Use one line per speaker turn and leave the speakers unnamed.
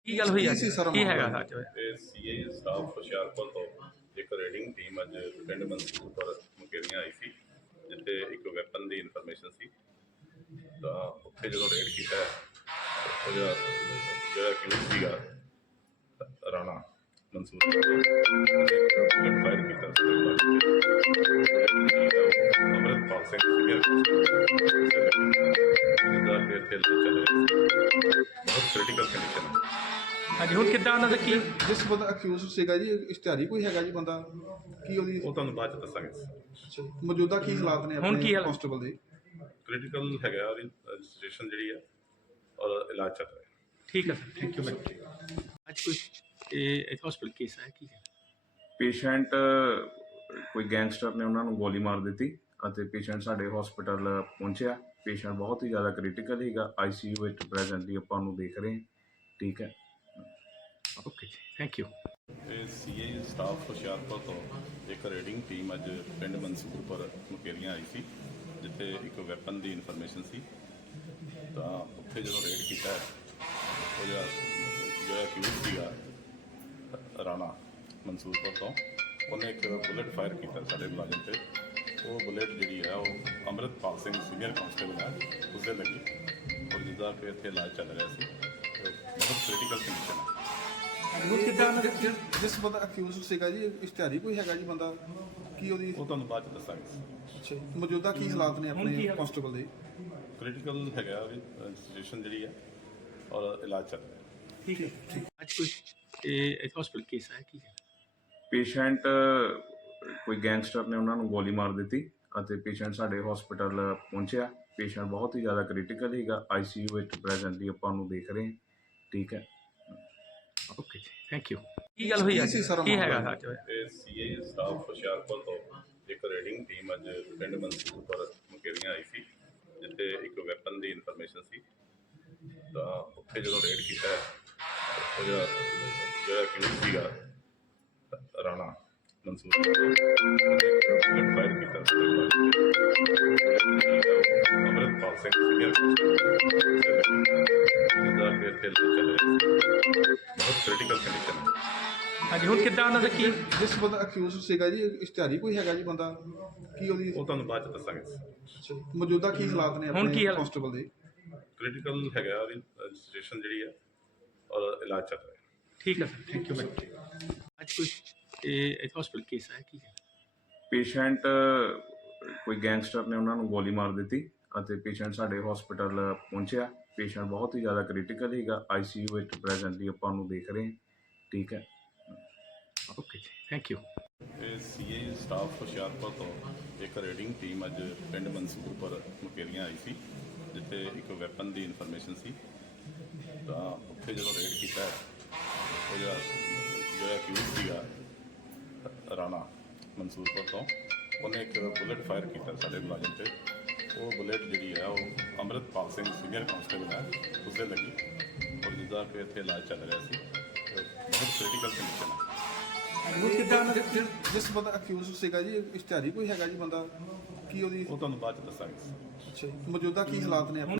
ਕੀ ਗੱਲ ਹੋਈ ਅੱਜ ਕੀ ਹੈਗਾ ਸੱਚ ਹੋਇਆ?
ਤੇ ਸੀਏ ਸਟਾਫ ਹੁਸ਼ਿਆਰਪੁਰ ਤੋਂ ਇੱਕ ਰੇਡਿੰਗ ਟੀਮ ਅੱਜ ਪਿੰਡ ਮਨਸੂਰਪੁਰ ਮੁਕੇਰੀਆਂ ਆਈ ਸੀ, ਜਿੱਥੇ ਇੱਕ ਵੈਪਨ ਦੀ ਇਨਫੋਰਮੇਸ਼ਨ ਸੀ। ਤਾਂ ਉੱਥੇ ਜਦੋਂ ਰੇਡ ਕੀਤਾ ਉਹਦਾ ਜਿਹੜਾ ਅਕਿਊਜ਼ ਸੀਗਾ ਰਾਣਾ ਮਨਸੂਰ ਉਹਨੇ ਫਾਇਰ ਕੀਤਾ ਅੰਮ੍ਰਿਤਪਾਲ ਸਿੰਘ ਸੀਨੀਅਰ ਜਿਹਦਾ ਕਿ ਇੱਥੇ ਚੱਲ ਰਿਹਾ ਬਹੁਤ ਕ੍ਰਿਟੀਕਲ ਕੰਡੀਸ਼ਨ ਹੈ।
ਹਾਂਜੀ, ਹੁਣ ਕਿੱਦਾਂ ਉਹਨਾਂ ਦਾ ਕੀ
ਜਿਸ ਬੰਦਾ ਅਕਿਊਜ਼ ਸੀਗਾ ਜੀ, ਇਸ਼ਤਿਹਾਰੀ ਕੋਈ ਹੈਗਾ ਜੀ ਬੰਦਾ, ਕੀ ਉਹਦੀ
ਉਹ ਤੁਹਾਨੂੰ ਬਾਅਦ ਚ ਦੱਸਾਂਗੇ।
ਮੌਜੂਦਾ ਕੀ ਹਾਲਾਤ ਨੇ
ਹੁਣ ਕੀ
ਆਪਣੇ
ਹਾਲ-
ਕਾਂਸਟੇਬਲ ਦੇ?
ਕ੍ਰਿਟੀਕਲ ਹੈਗਾ, ਉਹਦੀ ਰਜਿਸਟ੍ਰੇਸ਼ਨ ਜਿਹੜੀ ਹੈ ਔਰ ਇਲਾਜ ਚੱਲ ਰਿਹਾ।
ਠੀਕ ਹੈ ਸਰ, ਥੈਂਕ ਯੂ ਮੈਮ। ਅੱਜ ਕੋਈ ਇਹ ਹਸਪੀਟਲ ਕੇਸ ਹੈ ਕੀ ਹੈ?
ਪੇਸ਼ੈਂਟ ਕੋਈ ਗੈਂਗਸਟਰ ਨੇ ਉਹਨਾਂ ਨੂੰ ਗੋਲੀ ਮਾਰ ਦਿੱਤੀ ਅਤੇ ਪੇਸ਼ੈਂਟ ਸਾਡੇ ਹਸਪੀਟਲ ਪਹੁੰਚਿਆ। ਪੇਸ਼ੈਂਟ ਬਹੁਤ ਹੀ ਜ਼ਿਆਦਾ ਕ੍ਰਿਟੀਕਲ ਹੈਗਾ, ਆਈਸੀਯੂ ਵਿੱਚ ਪ੍ਰੈਜ਼ੈਂਟਲੀ ਆਪਾਂ ਉਹਨੂੰ ਦੇਖ ਰਹੇ ਹਾਂ। ਠੀਕ ਹੈ,
ਓਕੇ ਜੀ, ਥੈਂਕ ਯੂ।
ਤੇ ਸੀਏ ਸਟਾਫ ਹੁਸ਼ਿਆਰਪੁਰ ਤੋਂ ਇੱਕ ਰੇਡਿੰਗ ਟੀਮ ਅੱਜ ਪਿੰਡ ਮਨਸੂਰਪੁਰ ਮੁਕੇਰੀਆਂ ਆਈ ਸੀ, ਜਿੱਥੇ ਇੱਕ ਵੈਪਨ ਦੀ ਇਨਫੋਰਮੇਸ਼ਨ ਸੀ। ਤਾਂ ਉੱਥੇ ਜਦੋਂ ਰੇਡ ਕੀਤਾ ਉਹਦਾ ਜਿਹੜਾ ਅਕਿਊਜ਼ ਸੀਗਾ ਰਾਣਾ ਮਨਸੂਰਪੁਰ ਤੋਂ ਉਹਨੇ ਇੱਕ ਬੁਲੇਟ ਫਾਇਰ ਕੀਤਾ ਸਾਡੇ ਮੁਲਾਜ਼ਮ 'ਤੇ। ਉਹ ਬੁਲੇਟ ਜਿਹੜੀ ਹੈ ਉਹ ਅੰਮ੍ਰਿਤਪਾਲ ਸਿੰਘ ਸੀਨੀਅਰ ਕਾਂਸਟੇਬਲ ਹੈ ਉਸਦੇ ਲੱਗੀ, ਔਰ ਜਿੱਦਾਂ ਕਿ ਇੱਥੇ ਇਲਾਜ ਚੱਲ ਰਿਹਾ ਸੀ। ਬਹੁਤ ਕ੍ਰਿਟੀਕਲ ਕੰਡੀਸ਼ਨ ਹੈ।
ਹੁਣ ਕਿੱਦਾਂ ਉਹਨਾਂ ਦਾ
ਜਿਸ ਬੰਦਾ ਅਕਿਊਜ਼ ਸੀਗਾ ਜੀ, ਇਸ਼ਤਿਹਾਰੀ ਕੋਈ ਹੈਗਾ ਜੀ ਬੰਦਾ, ਕੀ ਉਹਦੀ
ਉਹ ਤੁਹਾਨੂੰ ਬਾਅਦ ਚ ਦੱਸਾਂਗੇ।
ਮੌਜੂਦਾ ਕੀ ਹਾਲਾਤ ਨੇ
ਹੁਣ
ਆਪਣੇ
ਕੀ ਹਾਲ-
ਕਾਂਸਟੇਬਲ ਦੇ?
ਕ੍ਰਿਟੀਕਲ ਹੈਗਾ, ਉਹਦੀ ਰਜਿਸਟ੍ਰੇਸ਼ਨ ਜਿਹੜੀ ਹੈ ਔਰ ਇਲਾਜ ਚੱਲ ਰਿਹਾ।
ਠੀਕ ਹੈ, ਅੱਜ ਕੋਈ ਇਹ ਹਸਪੀਟਲ ਕੇਸ ਹੈ ਕੀ ਹੈ?
ਪੇਸ਼ੈਂਟ ਕੋਈ ਗੈਂਗਸਟਰ ਨੇ ਉਹਨਾਂ ਨੂੰ ਗੋਲੀ ਮਾਰ ਦਿੱਤੀ ਅਤੇ ਪੇਸ਼ੈਂਟ ਸਾਡੇ ਹਸਪੀਟਲ ਪਹੁੰਚਿਆ। ਪੇਸ਼ੈਂਟ ਬਹੁਤ ਹੀ ਜ਼ਿਆਦਾ ਕ੍ਰਿਟੀਕਲ ਹੈਗਾ, ਆਈਸੀਯੂ ਵਿੱਚ ਪ੍ਰੈਜ਼ੈਂਟਲੀ ਆਪਾਂ ਉਹਨੂੰ ਦੇਖ ਰਹੇ ਹਾਂ। ਠੀਕ ਹੈ,
ਓਕੇ ਜੀ, ਥੈਂਕ ਯੂ। ਕੀ ਗੱਲ ਹੋਈ ਅੱਜ ਕੀ ਹੈਗਾ ਸੱਚ ਹੋਇਆ?
ਤੇ ਸੀਏ ਸਟਾਫ ਹੁਸ਼ਿਆਰਪੁਰ ਤੋਂ ਇੱਕ ਰੇਡਿੰਗ ਟੀਮ ਅੱਜ ਪਿੰਡ ਮਨਸੂਰਪੁਰ ਮੁਕੇਰੀਆਂ ਆਈ ਸੀ, ਜਿੱਥੇ ਇੱਕ ਵੈਪਨ ਦੀ ਇਨਫੋਰਮੇਸ਼ਨ ਸੀ। ਤਾਂ ਉੱਥੇ ਜਦੋਂ ਰੇਡ ਕੀਤਾ ਉਹਦਾ ਜਿਹੜਾ ਅਕਿਊਜ਼ ਸੀਗਾ ਰਾਣਾ ਮਨਸੂਰ ਉਹਨੇ ਬੁਲੇਟ ਫਾਇਰ ਕੀਤਾ ਅੰਮ੍ਰਿਤਪਾਲ ਸਿੰਘ ਸੀਨੀਅਰ ਜਿਹਦਾ ਕਿ ਇੱਥੇ ਇਲਾਜ ਚੱਲ ਰਿਹਾ ਸੀ। ਬਹੁਤ ਕ੍ਰਿਟੀਕਲ ਕੰਡੀਸ਼ਨ ਹੈ।
ਹਾਂਜੀ, ਹੁਣ ਕਿੱਦਾਂ ਉਹਨਾਂ ਦਾ ਕੀ
ਜਿਸ ਬੰਦਾ ਅਕਿਊਜ਼ ਸੀਗਾ ਜੀ, ਇਸ਼ਤਿਹਾਰੀ ਕੋਈ ਹੈਗਾ ਜੀ ਬੰਦਾ, ਕੀ ਉਹਦੀ
ਉਹ ਤੁਹਾਨੂੰ ਬਾਅਦ ਚ ਦੱਸਾਂਗੇ।
ਮੌਜੂਦਾ ਕੀ ਹਾਲਾਤ ਨੇ
ਹੁਣ ਕੀ
ਆਪਣੇ
ਹਾਲ-
ਕਾਂਸਟੇਬਲ ਦੇ?
ਕ੍ਰਿਟੀਕਲ ਹੈਗਾ, ਉਹਦੀ ਰਜਿਸਟ੍ਰੇਸ਼ਨ ਜਿਹੜੀ ਹੈ ਔਰ ਇਲਾਜ ਚੱਲ ਰਿਹਾ।
ਠੀਕ ਹੈ ਸਰ, ਥੈਂਕ ਯੂ ਮੈਮ। ਅੱਜ ਕੋਈ ਇਹ ਹਸਪੀਟਲ ਕੇਸ ਹੈ ਕੀ ਹੈ?
ਪੇਸ਼ੈਂਟ ਕੋਈ ਗੈਂਗਸਟਰ ਨੇ ਉਹਨਾਂ ਨੂੰ ਗੋਲੀ ਮਾਰ ਦਿੱਤੀ ਅਤੇ ਪੇਸ਼ੈਂਟ ਸਾਡੇ ਹਸਪੀਟਲ ਪਹੁੰਚਿਆ। ਪੇਸ਼ੈਂਟ ਬਹੁਤ ਹੀ ਜ਼ਿਆਦਾ ਕ੍ਰਿਟੀਕਲ ਹੈਗਾ, ਆਈਸੀਯੂ ਵਿੱਚ ਪ੍ਰੈਜ਼ੈਂਟਲੀ ਆਪਾਂ ਉਹਨੂੰ ਦੇਖ ਰਹੇ ਹਾਂ। ਠੀਕ ਹੈ,
ਓਕੇ ਜੀ, ਥੈਂਕ ਯੂ।
ਤੇ ਸੀਏ ਸਟਾਫ ਹੁਸ਼ਿਆਰਪੁਰ ਤੋਂ ਇੱਕ ਰੇਡਿੰਗ ਟੀਮ ਅੱਜ ਪਿੰਡ ਮਨਸੂਰਪੁਰ ਮੁਕੇਰੀਆਂ ਆਈ ਸੀ, ਜਿੱਥੇ ਇੱਕ ਵੈਪਨ ਦੀ ਇਨਫੋਰਮੇਸ਼ਨ ਸੀ। ਤਾਂ ਉੱਥੇ ਜਦੋਂ ਰੇਡ ਕੀਤਾ ਉਹਦਾ ਜਿਹੜਾ ਅਕਿਊਜ਼ ਸੀਗਾ ਰਾਣਾ ਮਨਸੂਰਪੁਰ ਤੋਂ ਉਹਨੇ ਇੱਕ ਬੁਲੇਟ ਫਾਇਰ ਕੀਤਾ ਸਾਡੇ ਮੁਲਾਜ਼ਮ 'ਤੇ। ਉਹ ਬੁਲੇਟ ਜਿਹੜੀ ਹੈ ਉਹ ਅੰਮ੍ਰਿਤਪਾਲ ਸਿੰਘ ਸੀਨੀਅਰ ਕਾਂਸਟੇਬਲ ਹੈ ਉਸਦੇ ਲੱਗੀ, ਔਰ ਜਿੱਦਾਂ ਕਿ ਇੱਥੇ ਇਲਾਜ ਚੱਲ ਰਿਹਾ ਸੀ। ਬਹੁਤ ਕ੍ਰਿਟੀਕਲ ਕੰਡੀਸ਼ਨ ਹੈ।
ਹੁਣ ਕਿੱਦਾਂ ਉਹਨਾਂ ਦਾ
ਜਿਸ ਬੰਦਾ ਅਕਿਊਜ਼ ਸੀਗਾ ਜੀ, ਇਸ਼ਤਿਹਾਰੀ ਕੋਈ ਹੈਗਾ ਜੀ ਬੰਦਾ, ਕੀ ਉਹਦੀ
ਉਹ ਤੁਹਾਨੂੰ ਬਾਅਦ ਚ ਦੱਸਾਂਗੇ।
ਮੌਜੂਦਾ ਕੀ ਹਾਲਾਤ ਨੇ ਆਪਣੇ